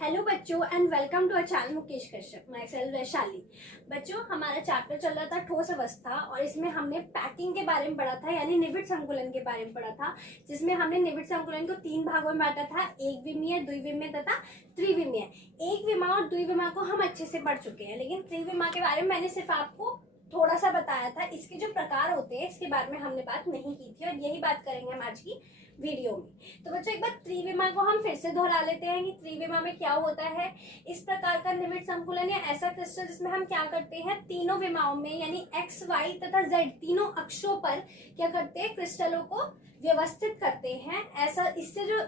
Hello बच्चों and welcome to our channel Mukesh Kashyap myself Vaishali. बच्चों, हमारा चैप्टर चल रहा था ठोस अवस्था और इसमें हमने पैकिंग के बारे में पढ़ा था, यानी निविड़ संकुलन के बारे में पढ़ा था, जिसमें हमने निविड़ संकुलन को 3 भागों में बांटा था, एक विमीय, द्विविमीय तथा त्रिविमीय। एक विमा और द्विविमा को हम अच्छे से पढ़ चुके हैं, लेकिन त्रिविमा के बारे में मैंने सिर्फ आपको थोड़ा सा बताया था। इसके जो प्रकार होते हैं इसके बारे में हमने बात नहीं की थी और यही बात करेंगे हम आज की वीडियो में। तो बच्चों, एक बार त्रिविमा को हम फिर से दोहरा लेते हैं कि त्रिविमा में क्या होता है। इस प्रकार का निविड़ संकुलन या ऐसा क्रिस्टल जिसमें हम क्या करते हैं, तीनों विमाओं में यानी एक्स, वाई तथा जेड तीनों अक्षों पर क्या करते हैं, क्रिस्टलों को व्यवस्थित करते हैं। ऐसा इससे जो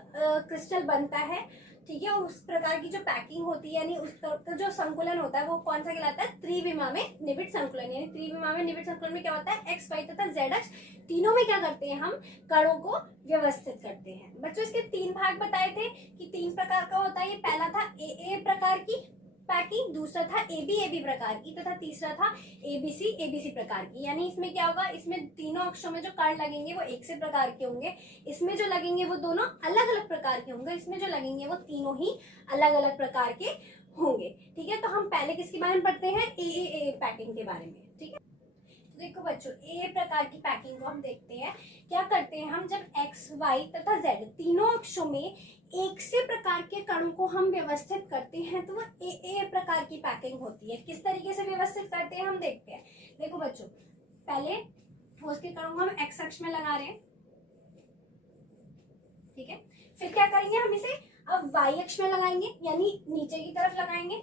क्रिस्टल बनता है, ठीक है, उस प्रकार की जो पैकिंग होती है यानी उस तरह का जो संकुलन होता है वो कौन सा कहलाता है, त्रिविमा में निविड़ संकुलन। यानी त्रिविमा में निविड़ संकुलन में क्या होता है, एक्स, वाई तथा जेड अक्ष तीनों में क्या करते हैं, हम कणों को व्यवस्थित करते हैं। बच्चों, इसके 3 भाग बताए थे कि 3 प्रकार का होता है। ये पहला था ए प्रकार की पैकिंग, दूसरा था एबी प्रकार की तथा तीसरा था एबीसी प्रकार की। यानी इसमें क्या होगा, इसमें तीनों अक्षों में जो कण लगेंगे वो एक से प्रकार के होंगे, इसमें जो लगेंगे वो दोनों अलग अलग प्रकार के होंगे, इसमें जो लगेंगे वो तीनों ही अलग अलग प्रकार के होंगे। ठीक है, तो हम पहले किसके बारे में पढ़ते हैं, ए पैकिंग के बारे में। ठीक है, तो देखो बच्चों, ए प्रकार की पैकिंग को हम देखते हैं। क्या करते हैं हम, जब एक्स, वाई तथा जेड तीनों अक्षों में एक से प्रकार के कणों को हम व्यवस्थित करते हैं तो वो ए प्रकार की पैकिंग होती है। किस तरीके से व्यवस्थित करते हैं हम देखते हैं। देखो बच्चों, पहले ठोस के कणों को हम एक्स अक्ष में लगा रहे हैं, ठीक है। फिर क्या करेंगे, हम इसे अब वाई अक्ष में लगाएंगे यानी नीचे की तरफ लगाएंगे।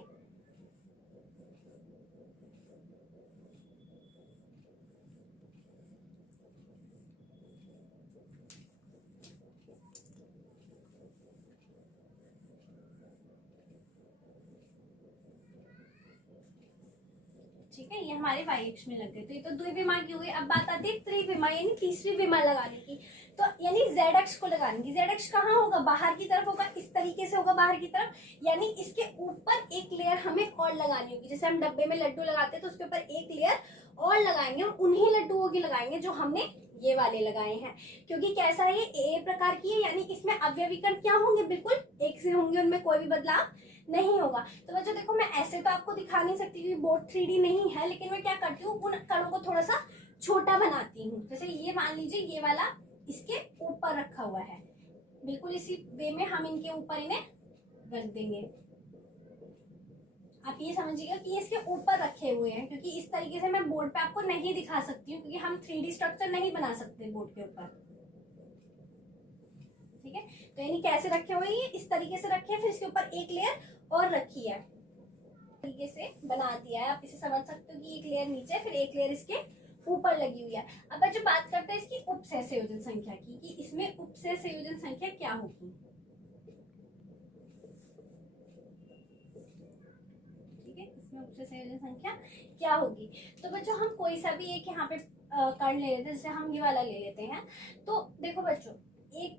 ठीक है, ये हमारे वाई अक्ष में लग गए, तो ये तो द्विविमा की हुई। अब बात आती है त्रिविमा यानी तीसरी विमा लगाने की। तो यानी जेड अक्ष को लगाने की। जेड अक्ष कहाँ होगा, बाहर की तरफ होगा, इस तरीके से होगा बाहर की तरफ। यानी इसके ऊपर एक लेयर हमें और लगानी होगी। जैसे हम डब्बे में लड्डू लगाते हैं तो उसके ऊपर एक लेयर और लगाएंगे और उन्हीं लड्डुओं की लगाएंगे जो हमने ये वाले लगाए हैं। क्योंकि कैसा है, ये ए प्रकार की है, यानी इसमें अवयवीकरण क्या होंगे, बिल्कुल एक से होंगे, उनमें कोई भी बदलाव नहीं होगा। तो बच्चों देखो, मैं ऐसे तो आपको दिखा नहीं सकती क्योंकि बोर्ड 3D नहीं है, लेकिन मैं क्या करती हूँ, उन कणों को थोड़ा सा छोटा बनाती हूँ। जैसे ये मान लीजिए, ये वाला इसके ऊपर रखा हुआ है, बिल्कुल इसी वे में हम इनके ऊपर इन्हें रख देंगे। आप ये समझिएगा कि ये इसके ऊपर रखे हुए हैं, क्योंकि इस तरीके से मैं बोर्ड पे आपको नहीं दिखा सकती हूँ, क्योंकि हम 3D स्ट्रक्चर नहीं बना सकते बोर्ड के ऊपर। ठीक है, तो यानी कैसे रखे हुए, ये इस तरीके से रखे हैं, फिर इसके ऊपर एक लेयर और रखी है, तरीके से बना दिया है। आप इसे समझ सकते हो कि एक लेयर नीचे फिर एक लेयर इसके ऊपर लगी हुई है। अब जो बात करते हैं इसकी उपसय संयोजन संख्या की, कि इसमें उपसय संयोजन संख्या क्या होगी। ठीक है, इसमें उपसय संयोजन संख्या क्या होगी। तो बच्चों, हम कोई सा भी एक यहाँ पे कण ले लेते हैं, जैसे हम ये वाला ले लेते हैं। तो देखो बच्चों, एक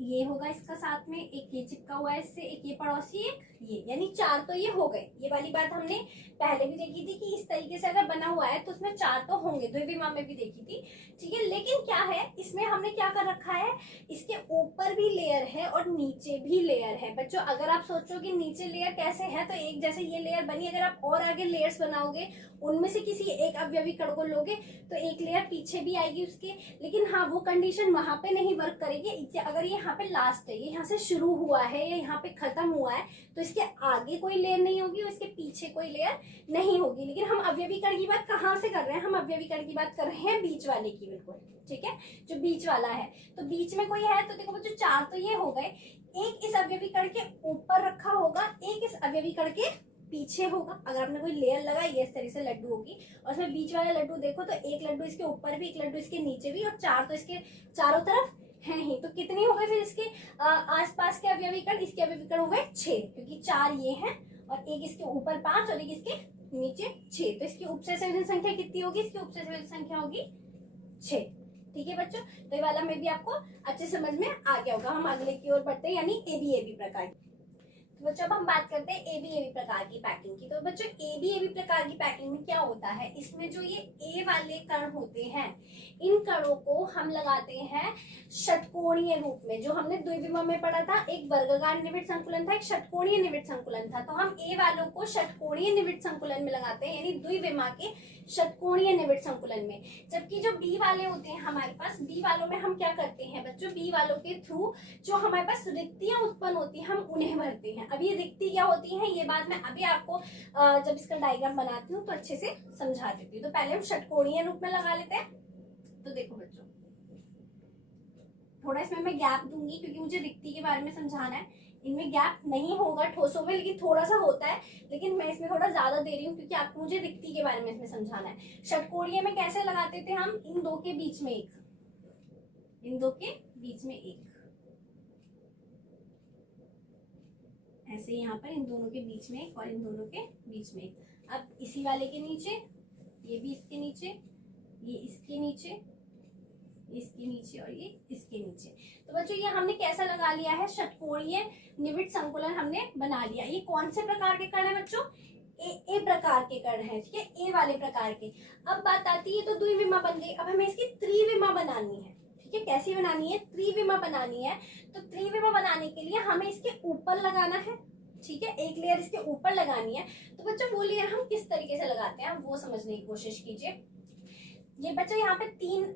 ये होगा इसका साथ में, एक ये चिपका हुआ है इससे, एक ये पड़ोसी, एक ये, यानी 4 तो ये हो गए। ये वाली बात हमने पहले भी देखी थी कि इस तरीके से अगर बना हुआ है तो उसमें 4 तो होंगे, द्विविमा में भी देखी थी। ठीक है, लेकिन क्या है, इसमें हमने क्या कर रखा है, इसके ऊपर भी लेयर है और नीचे भी लेयर है। बच्चों, अगर आप सोचो कि नीचे लेयर कैसे है, तो एक जैसे ये लेयर बनी, अगर आप और आगे लेयर्स बनाओगे, उनमें से किसी एक अवयवी कण को लोगे तो एक लेयर पीछे भी आएगी उसके, लेकिन हाँ, वो कंडीशन वहां पे नहीं वर्क करेगी। अगर ये यहाँ पे लास्ट है, ये यहाँ से शुरू हुआ है या यहाँ पे खत्म हुआ है, तो इसके आगे कोई लेयर नहीं होगी और इसके पीछे कोई लेयर नहीं होगी। लेकिन हम अवयवीकरण की बात कहाँ से कर रहे हैं, हम अवयवीकरण की बात कर रहे हैं बीच वाले की, बिल्कुल। ठीक है, जो बीच वाला है, तो बीच में कोई है, तो देखो बच्चों 4 तो ये हो गए। एक इस अवयवीकरण के ऊपर रखा होगा, एक इस अवयवीकरण के पीछे होगा। अगर आपने कोई लेयर लगाई है इस तरह से लड्डू होगी, और उसमें बीच वाला लड्डू देखो तो एक लड्डू इसके ऊपर भी, एक लड्डू इसके नीचे भी, और 4 तो इसके चारों तरफ हैं ही। तो कितने हो गए फिर इसके आसपास के अवयवीकरण, इसके अवयवीकरण हो गए 6, क्योंकि 4 ये हैं और एक इसके ऊपर 5 और एक इसके नीचे 6। तो इसकी उपसय संयोजन संख्या कितनी होगी, इसकी उपसय संयोजन संख्या होगी 6। ठीक है बच्चों, तो ये वाला में भी आपको अच्छे समझ में आ गया होगा। हम अगले की ओर बढ़ते हैं, यानी एबी प्रकार। तो बच्चों अब हम बात करते हैं एबी प्रकार की पैकिंग की। तो बच्चों एबी प्रकार की पैकिंग में क्या होता है, इसमें जो ये ए वाले कण होते हैं, इन कणों को हम लगाते हैं षटकोणीय रूप में। जो हमने द्विविमा में पढ़ा था, एक वर्गाकार निविड़ संकुलन था, एक षटकोणीय निविड़ संकुलन था। तो हम ए वालों को षटकोणीय निविड़ संकुलन में लगाते हैं, यानी द्विविमा के षटकोणीय निविड़ संकुलन में। जबकि जो बी वाले होते हैं हमारे पास, बी वालों में हम क्या करते हैं बच्चों, बी वालों के थ्रू जो हमारे पास रिक्तियां उत्पन्न होती हैं हम उन्हें भरते हैं। अब ये रिक्ति क्या होती है ये बात मैं अभी आपको जब इसका डायग्राम बनाती हूँ तो अच्छे से समझा देती हूँ। तो पहले हम षटकोणीय रूप में लगा लेते हैं। तो देखो बच्चों, थोड़ा इसमें मैं गैप दूंगी क्योंकि मुझे रिक्ति के बारे में समझाना है। इनमें गैप नहीं होगा ठोसों में, लेकिन थोड़ा सा होता है, लेकिन मैं इसमें थोड़ा ज्यादा दे रही हूँ क्योंकि आपको मुझे रिक्ति के बारे में इसमें समझाना है। षटकोणीय में कैसे लगाते थे हम, इन दो के बीच में एक, इन दो के बीच में एक, ऐसे यहाँ पर इन दोनों के बीच में एक और इन दोनों के बीच में एक। अब इसी वाले के नीचे, ये भी इसके नीचे, ये इसके नीचे, इसके नीचे और ये इसके नीचे। तो बच्चों ये हमने कैसा लगा लिया है, षटकोणीय निविड़ संकुलन हमने बना लिया। ये कौन से प्रकार के कण है बच्चों, ए प्रकार के कण है, ठीक है, ए वाले प्रकार के। अब बात आती है तो द्विविमा बन गई, अब हमें इसकी त्रिविमा बनानी है, ठीक है। कैसी बनानी है, त्रिविमा बनानी है। तो त्रिविमा बनाने के लिए हमें इसके ऊपर लगाना है, ठीक है, एक लेयर इसके ऊपर लगानी है। तो बच्चों वो लेयर हम किस तरीके से लगाते हैं वो समझने की कोशिश कीजिए। ये बच्चों यहाँ पे 3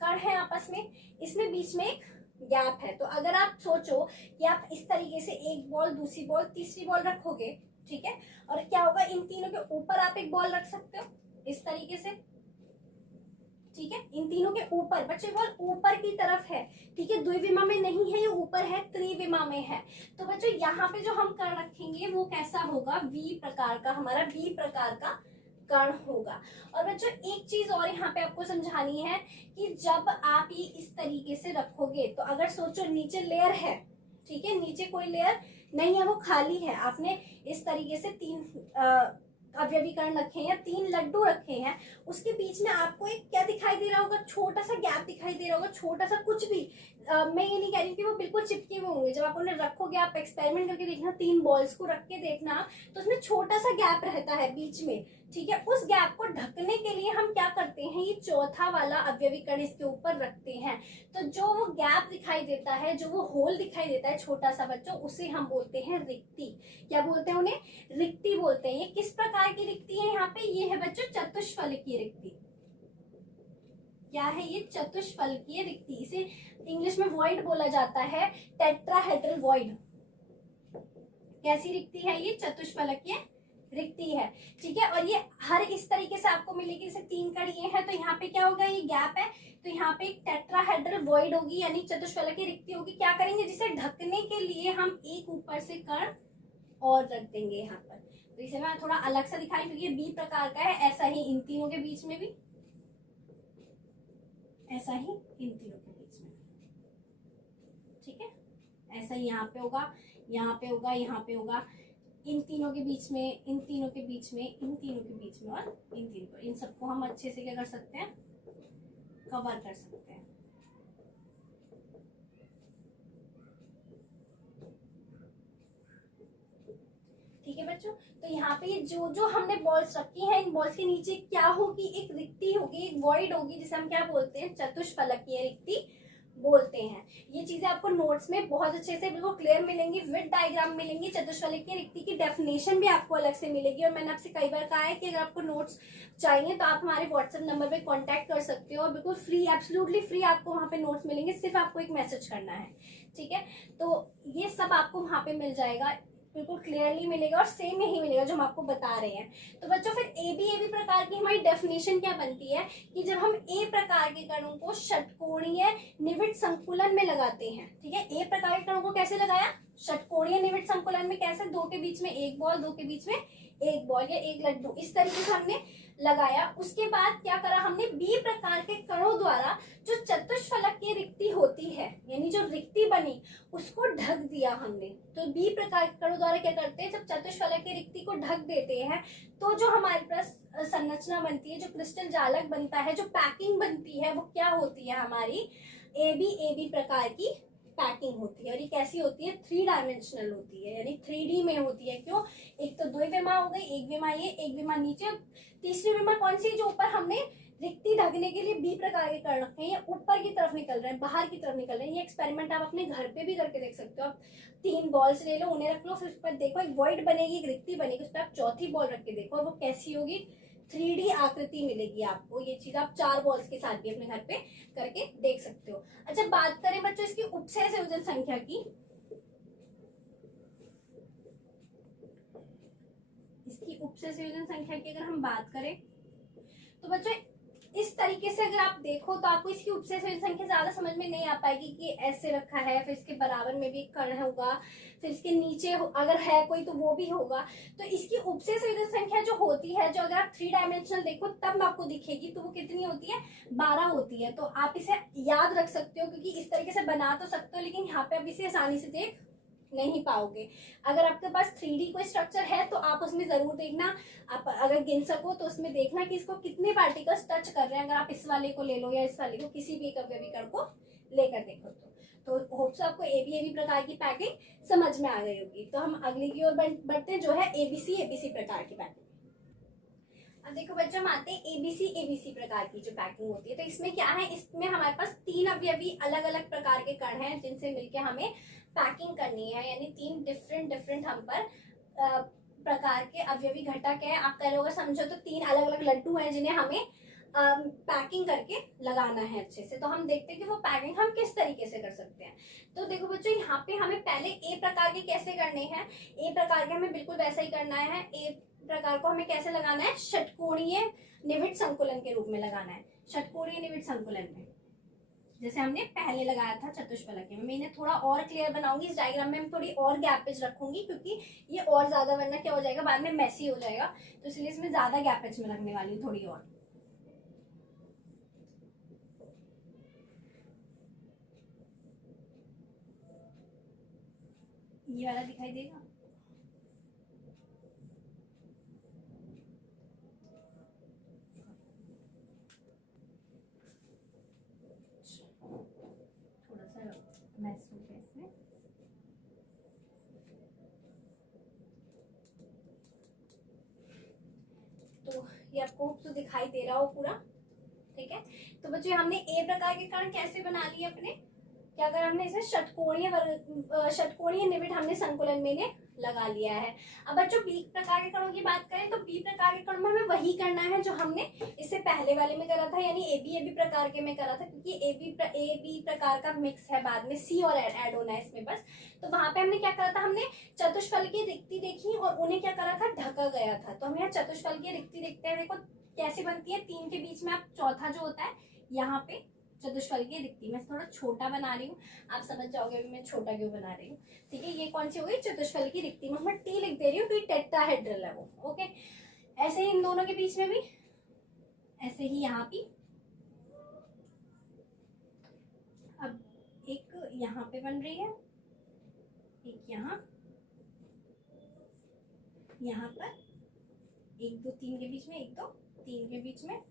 कण है आपस में, इसमें बीच में एक गैप है। तो अगर आप सोचो कि आप इस तरीके से एक बॉल, दूसरी बॉल, तीसरी बॉल रखोगे, ठीक है, और क्या होगा, इन तीनों के ऊपर आप एक बॉल रख सकते हो इस तरीके से, ठीक है, इन तीनों के ऊपर। बच्चे बॉल ऊपर की तरफ है, ठीक है, द्विविमा में नहीं है, ये ऊपर है, त्रिविमा में है। तो बच्चों यहाँ पे जो हम कण रखेंगे वो कैसा होगा, वी प्रकार का, हमारा वी प्रकार का कण होगा। और बच्चों एक चीज और यहाँ पे आपको समझानी है कि जब आप ये इस तरीके से रखोगे, तो अगर सोचो नीचे लेयर है, ठीक है, नीचे कोई लेयर नहीं है, वो खाली है, आपने इस तरीके से 3 अवयवी कण रखे हैं या 3 लड्डू रखे हैं, उसके बीच में आपको एक क्या दिखाई दे रहा होगा, छोटा सा गैप दिखाई दे रहा होगा, छोटा सा कुछ भी। मैं ये नहीं कह रही कि वो बिल्कुल चिपके हुए होंगे, जब आप उन्हें रखोगे, आप एक्सपेरिमेंट करके देखना, 3 बॉल्स को रख के देखना, तो उसमें छोटा सा गैप रहता है बीच में, ठीक है। उस गैप को ढकने के लिए हम क्या करते हैं, ये चौथा वाला अवयवी कण इसके ऊपर रखते हैं। तो जो वो गैप दिखाई देता है, जो वो होल दिखाई देता है छोटा सा बच्चों, उसे हम बोलते हैं रिक्ति। क्या बोलते हैं उन्हें, रिक्ति बोलते हैं। ये किस प्रकार की रिक्ति है यहाँ पे, ये है बच्चों चतुष्फलकीय रिक्ति। क्या है ये, चतुष्फलकीय रिक्ति। इसे इंग्लिश में वॉइड बोला जाता है, टेट्राहेड्रल वॉइड। कैसी रिक्ति है ये, चतुष्फलकीय रिक्ति है, ठीक है। और ये हर इस तरीके से आपको मिलेगी, जैसे 3 कण ये है, तो यहाँ पे क्या होगा, ये गैप है, तो यहाँ पे एक टेट्राहेड्रल वॉइड होगी, यानी चतुष्फलकीय रिक्ति होगी। क्या करेंगे, जिसे ढकने के लिए हम एक ऊपर से कण और रख देंगे यहाँ पर। तो इसे मैं थोड़ा अलग सा दिखाई क्योंकि ये बी प्रकार का है, ऐसा ही इन तीनों के बीच में भी, ऐसा ही इन तीनों के बीच में, ठीक है, ऐसा ही यहाँ पे होगा, यहाँ पे होगा, यहाँ पे होगा, इन तीनों के बीच में, इन तीनों के बीच में, इन तीनों के बीच में, और इन तीनों को, इन सबको हम अच्छे से क्या कर सकते हैं, कवर कर सकते हैं। ठीक है बच्चों, तो यहाँ पे जो हमने बॉल्स रखी हैं, इन बॉल्स के नीचे क्या होगी, एक रिक्ति होगी, एक वॉइड होगी, जिसे हम क्या बोलते हैं, चतुष्फलकीय रिक्ति बोलते हैं। ये चीजें आपको नोट्स में बहुत अच्छे से बिल्कुल क्लियर मिलेंगी, विद डायग्राम मिलेंगी। चतुष्फलकीय रिक्ति की डेफिनेशन भी आपको अलग से मिलेगी। और मैंने आपसे कई बार कहा है कि अगर आपको नोट्स चाहिए तो आप हमारे व्हाट्सएप नंबर पे कांटेक्ट कर सकते हो, और बिल्कुल फ्री, एब्सोल्युटली फ्री आपको वहाँ पे नोट्स मिलेंगे, सिर्फ आपको एक मैसेज करना है, ठीक है। तो ये सब आपको वहाँ पे मिल जाएगा, बिल्कुल क्लियरली मिलेगा, और सेम यही मिलेगा जो हम आपको बता रहे हैं। तो बच्चों फिर एबी प्रकार की हमारी डेफिनेशन क्या बनती है कि जब हम ए प्रकार के कणों को षटकोणीय निविड़ संकुलन में लगाते हैं, ठीक है, ए प्रकार के कणों को कैसे लगाया, षटकोणीय निविड़ संकुलन में, कैसे, 2 के बीच में एक बॉल, 2 के बीच में एक बॉल या एक लड्डू, इस तरीके से हमने लगाया। उसके बाद क्या करा हमने, बी प्रकार के कणों द्वारा जो चतुष्फलकीय रिक्ति होती है, यानी जो रिक्ति बनी, उसको ढक दिया हमने। तो बी प्रकार के कणों द्वारा क्या करते हैं, जब चतुष्फलकीय रिक्ति को ढक देते हैं, तो जो हमारे पास संरचना बनती है, जो क्रिस्टल जालक बनता है, जो पैकिंग बनती है, वो क्या होती है, हमारी एबी प्रकार की पैकिंग होती है और ये कैसी होती है, 3 डायमेंशनल होती है, यानी 3D में होती है। क्यों, एक तो 2 विमा हो गई, एक विमा ये, एक विमा नीचे, तीसरी विमा कौन सी, जो ऊपर हमने रिक्ति ढकने के लिए बी प्रकार के कण रखे हैं, ये ऊपर की तरफ निकल रहे हैं, बाहर की तरफ निकल रहे हैं। ये एक्सपेरिमेंट आप अपने घर पे भी करके देख सकते हो। आप 3 बॉल्स ले लो, उन्हें रख लो, फिर उस पर देखो एक वॉइड बनेगी, एक रिक्ति बनेगी, उस पर आप चौथी बॉल रख के देखो, वो कैसी होगी, 3D आकृति मिलेगी आपको। ये चीज आप 4 बॉल्स के साथ भी अपने घर पे करके देख सकते हो। अच्छा, बात करें बच्चों इसकी उपसय संयोजन संख्या की, इसकी उपसय संयोजन संख्या की अगर हम बात करें तो बच्चों इस तरीके से अगर आप देखो तो आपको इसकी उपसय संयोजन संख्या ज्यादा समझ में नहीं आ पाएगी कि ऐसे रखा है, फिर इसके बराबर में भी एक कण होगा, फिर इसके नीचे अगर है कोई तो वो भी होगा। तो इसकी उपसय संयोजन संख्या जो होती है, जो अगर आप 3 डायमेंशनल देखो तब आपको दिखेगी, तो वो कितनी होती है, 12 होती है। तो आप इसे याद रख सकते हो, क्योंकि इस तरीके से बना तो सकते हो, लेकिन यहाँ पे आप इसे आसानी से देख नहीं पाओगे। अगर आपके पास 3D कोई स्ट्रक्चर है तो आप उसमें जरूर देखना, आप अगर गिन सको तो उसमें देखना कि इसको कितने पार्टिकल्स टच कर रहे हैं। अगर आप इस वाले को ले लो या इस वाले को, किसी भी एक अवयवी कण को लेकर देखो तो होप सो आपको एबी प्रकार की पैकिंग समझ में आ गई होगी। तो हम अगली की ओर बढ़ते हैं, जो है एबीसी प्रकार की पैकिंग। अब देखो बच्चों, हम आते हैं एबीसी प्रकार की जो पैकिंग होती है। तो इसमें क्या है, इसमें हमारे पास 3 अवयवी अलग अलग प्रकार के कण हैं जिनसे मिलके हमें पैकिंग करनी है, यानी 3 डिफरेंट हम पर प्रकार के अवयवी घटक है। आप कहोगे समझो तो 3 अलग अलग लड्डू हैं जिन्हें हमें पैकिंग करके लगाना है अच्छे से। तो हम देखते हैं कि वो पैकिंग हम किस तरीके से कर सकते हैं। तो देखो बच्चों, यहाँ पे हमें पहले ए प्रकार के कैसे करने हैं, ए प्रकार के हमें बिल्कुल वैसा ही करना है। ए प्रकार को हमें कैसे लगाना है, षटकोणीय निविड संकुलन के रूप में लगाना है, षटकोणीय निविड संकुलन में, जैसे हमने पहले लगाया था चतुष्फलक में। मैं इन्हें थोड़ा और क्लियर बनाऊंगी इस डायग्राम में, मैं थोड़ी और गैपेज रखूंगी, क्योंकि ये और ज्यादा वरना क्या हो जाएगा, बाद में मैसी हो जाएगा, तो इसलिए इसमें ज्यादा गैपेज में रखने वाली हूँ थोड़ी और। ये वाला दिखाई देगा, थोड़ा सा मैस हो गया इसमें। तो ये आपको तो दिखाई दे रहा हो पूरा, ठीक है। तो बच्चों हमने ए प्रकार के कण कैसे बना लिए अपने, क्या करा हमने इसे षटकोणीय निविड हमने संकुलन में इन्हें लगा लिया है। अब बच्चों बी प्रकार के कणों की बात करें तो बी प्रकार के कणों में हमें वही करना है जो हमने इससे पहले वाले में करा था, यानी एबी प्रकार के में करा था, क्योंकि एबी प्रकार का मिक्स है, बाद में सी और ऐड होना है इसमें बस। तो वहां पे हमने क्या करा था, हमने चतुष्फल की रिक्ति देखी और उन्हें क्या करा था, ढका गया था। तो हम यहाँ चतुष्फल की रिक्ति देखते हैं, देखो कैसे बनती है, 3 के बीच में आप चौथा जो होता है यहाँ पे चतुष्फल की रिक्ति। मैं थोड़ा छोटा बना रही हूँ, आप समझ जाओगे अभी मैं छोटा क्यों बना रही हूँ, ठीक है। ये कौन सी हो गई, चतुष्फल की रिक्ति में मैं टी लिख दे रही हूँ क्योंकि टेट्राहेड्रल है वो, ओके। ऐसे ही इन दोनों के बीच में भी, ऐसे ही यहाँ भी। अब एक यहाँ पे बन रही है, एक यहाँ पर, 1 2 3 के बीच में, 1 2 3 के बीच में,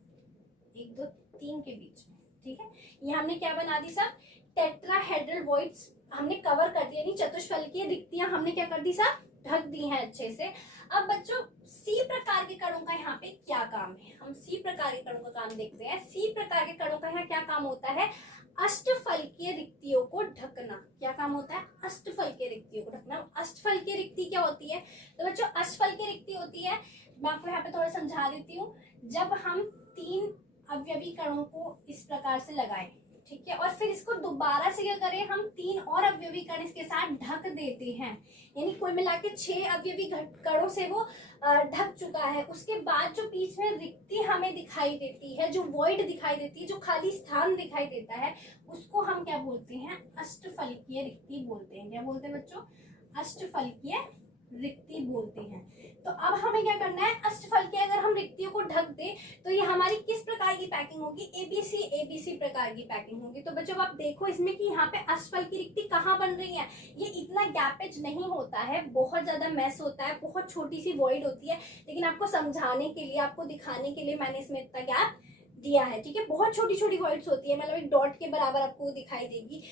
1 2 3 के बीच में, ठीक है। ये हमने क्या बना दी सब, टेट्राहेड्रल वॉइड्स हमने कवर कर दिया, यानी चतुष्फल की रिक्तियां हमने क्या कर दी, सब ढक दी हैं अच्छे से। अब बच्चों सी प्रकार के कणों का यहाँ पे क्या काम है, हम सी प्रकार के कणों का काम देखते हैं। सी प्रकार के कणों का यहाँ क्या काम होता है, अष्टफलकीय रिक्तियों को ढकना। क्या काम होता है, अष्टफलकीय रिक्तियों को ढकना। अष्टफलकीय रिक्ति क्या होती है, तो बच्चों अष्टफलकीय रिक्ति होती है, मैं आपको यहाँ पे थोड़ा समझा देती हूँ। जब हम 3 अवयवी कणों को इस प्रकार से लगाएं, ठीक है, और फिर इसको दोबारा से क्या करें, हम 3 और अवयवी कण इसके साथ ढक देते हैं, यानी कुल मिला के 6 अवयवी कणों से वो ढक चुका है। उसके बाद जो बीच में रिक्ति हमें दिखाई देती है, जो वॉइड दिखाई देती है, जो खाली स्थान दिखाई देता है, उसको हम क्या बोलते हैं, अष्टफलकीय रिक्ति बोलते हैं। क्या बोलते हैं बच्चों, अष्टफलकीय रिक्ति बोलते हैं। तो अब हमें क्या करना है, अष्टफलकीय अगर हम रिक्तियों को ढक दे तो ये हमारी किस प्रकार की पैकिंग होगी, एबीसी प्रकार की पैकिंग होगी। तो बच्चों आप देखो इसमें कि यहाँ पे अष्टफल की रिक्ति कहाँ बन रही है, ये इतना गैपेज नहीं होता है, बहुत ज्यादा मैस होता है, बहुत छोटी सी वॉइड होती है, लेकिन आपको समझाने के लिए, आपको दिखाने के लिए मैंने इसमें इतना गैप दिया है, ठीक है। बहुत छोटी छोटी वॉइड्स होती है, मतलब एक डॉट के बराबर आपको दिखाई देगी।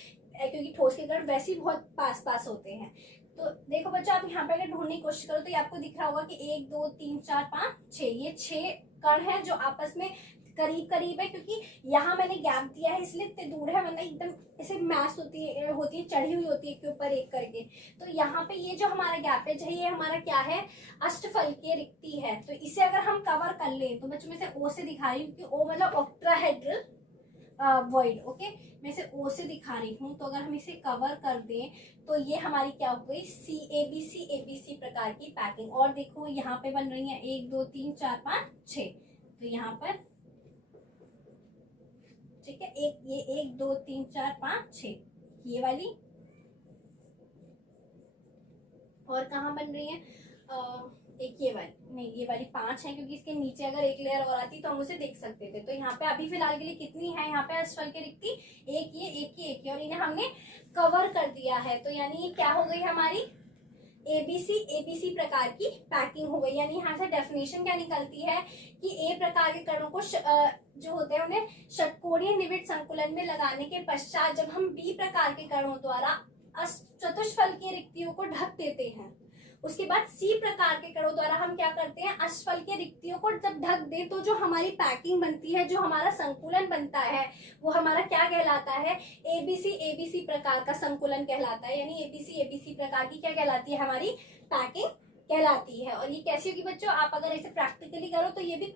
क्योंकि ठोस के कण वैसे ही बहुत पास पास होते हैं। तो देखो बच्चों, आप यहाँ पे अगर ढूंढने की कोशिश करो तो ये आपको दिख रहा होगा कि 1 2 3 4 5 6, ये 6 कण हैं जो आपस में करीब करीब है, क्योंकि यहाँ मैंने गैप दिया है इसलिए इतने दूर है, वरना एकदम ऐसे मैस होती है चढ़ी हुई होती है एक के ऊपर एक करके। तो यहाँ पे ये जो हमारा गैप है, ये हमारा क्या है, अष्टफलकीय रिक्ति है। तो इसे अगर हम कवर कर लें, तो बच्चों में से ओ से दिखा रही हूँ क्योंकि ओ मतलब ऑक्ट्राहेड्रल वॉइड, ओके, मैं इसे ओ से दिखा रही हूँ। तो अगर हम इसे कवर कर दें तो ये हमारी क्या हो गई, एबीसी प्रकार की पैकिंग। और देखो यहाँ पे बन रही है 1 2 3 4 5 6, तो यहाँ पर ठीक है, ये 1 2 3 4 5 6 ये वाली। और कहाँ बन रही है, एक ये वाली, नहीं ये वाली 5 है, क्योंकि इसके नीचे अगर एक लेयर और आती तो हम उसे देख सकते थे। तो यहाँ पे अभी फिलहाल के लिए कितनी है, यहाँ पे अष्टफलकीय रिक्ति एक ये, और इन्हें हमने कवर कर दिया है। तो यानी ये क्या हो गई हमारी, एबीसी प्रकार की पैकिंग हो गई। यानी यहाँ से डेफिनेशन क्या निकलती है कि ए प्रकार के कणों को जो होते हैं उन्हें षटकोणीय निविड संकुलन में लगाने के पश्चात जब हम बी प्रकार के कणों द्वारा चतुष्फलकीय रिक्तियों को ढक देते हैं, उसके बाद सी प्रकार के कणों द्वारा हम क्या करते हैं, अष्टफलकीय रिक्तियों को जब ढक दें तो जो हमारी पैकिंग बनती है, जो हमारा संकुलन बनता है, वो हमारा क्या कहलाता है, एबीसी प्रकार का संकुलन कहलाता है। यानी एबीसी प्रकार की क्या कहलाती है, हमारी पैकिंग कहलाती है। और ये कैसी होगी बच्चों, आप अगर इसे प्रैक्टिकली करो तो ये भी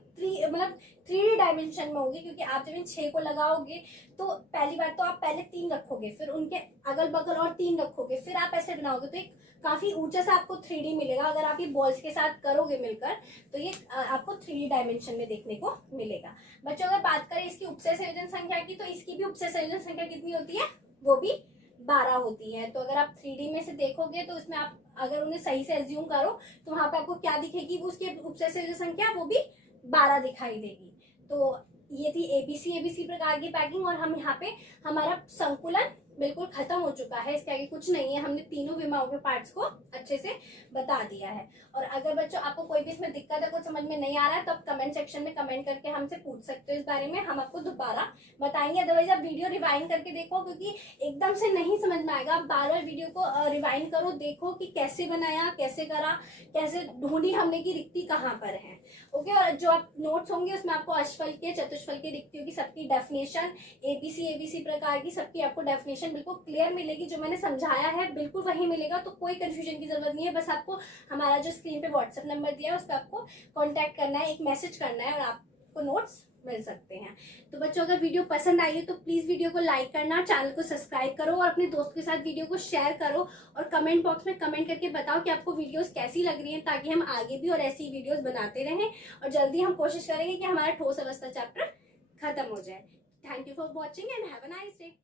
3D डायमेंशन में होगी, क्योंकि आप जब इन 6 को लगाओगे तो पहली बात तो आप पहले 3 रखोगे, फिर उनके अगल बगल और 3 रखोगे, फिर आप ऐसे बनाओगे तो एक काफी ऊंचा सा आपको 3D मिलेगा। अगर आप ये बॉल्स के साथ करोगे मिलकर तो ये आपको 3D डायमेंशन में देखने को मिलेगा। बच्चों अगर बात करें इसकी उपसय संयोजन संख्या की, तो इसकी भी उपसय संयोजन संख्या कितनी होती है, वो भी 12 होती है। तो अगर आप 3D में से देखोगे तो उसमें आप अगर उन्हें सही से एज्यूम करो तो वहां पे आपको क्या दिखेगी, वो उसकी उपसय संयोजन संख्या वो भी 12 दिखाई देगी। तो ये थी एबीसी प्रकार की पैकिंग। और हम यहाँ पे हमारा संकुलन बिल्कुल खत्म हो चुका है, इसके आगे कुछ नहीं है, हमने तीनों विमाओं के पार्ट्स को अच्छे से बता दिया है। और अगर बच्चों आपको कोई भी इसमें दिक्कत है, कुछ समझ में नहीं आ रहा है, तो आप कमेंट सेक्शन में कमेंट करके हमसे पूछ सकते हो इस बारे में, हम आपको दोबारा बताएंगे। अदरवाइज आप वीडियो रिवाइंड करके देखो, क्योंकि एकदम से नहीं समझ में आएगा। आप बार बार वीडियो को रिवाइंड करो, देखो कि कैसे बनाया, कैसे करा, कैसे ढूंढी हमने की रिक्ति कहाँ पर है, ओके। और जो आप नोट्स होंगे उसमें आपको अष्टफलकीय चतुष्फलकीय रिक्तियों की सबकी डेफिनेशन, एबीसी प्रकार की सबकी आपको डेफिनेशन बिल्कुल क्लियर मिलेगी। जो मैंने समझाया है बिल्कुल वही मिलेगा, तो कोई कंफ्यूजन की जरूरत नहीं है। बस आपको हमारा जो स्क्रीन पे व्हाट्सएप नंबर दिया है उस पर आपको कांटेक्ट करना है, एक मैसेज करना है और आपको नोट्स मिल सकते हैं। तो बच्चों अगर वीडियो पसंद आई है तो प्लीज वीडियो को लाइक करना, चैनल को सब्सक्राइब करो और अपने दोस्त के साथ वीडियो को शेयर करो। और कमेंट बॉक्स में कमेंट करके बताओ कि आपको वीडियोस कैसी लग रही हैं, ताकि हम आगे भी और ऐसी वीडियोस बनाते रहें। और जल्दी हम कोशिश करेंगे कि हमारा ठोस अवस्था चैप्टर खत्म हो जाए। Thank you for watching and have a nice day.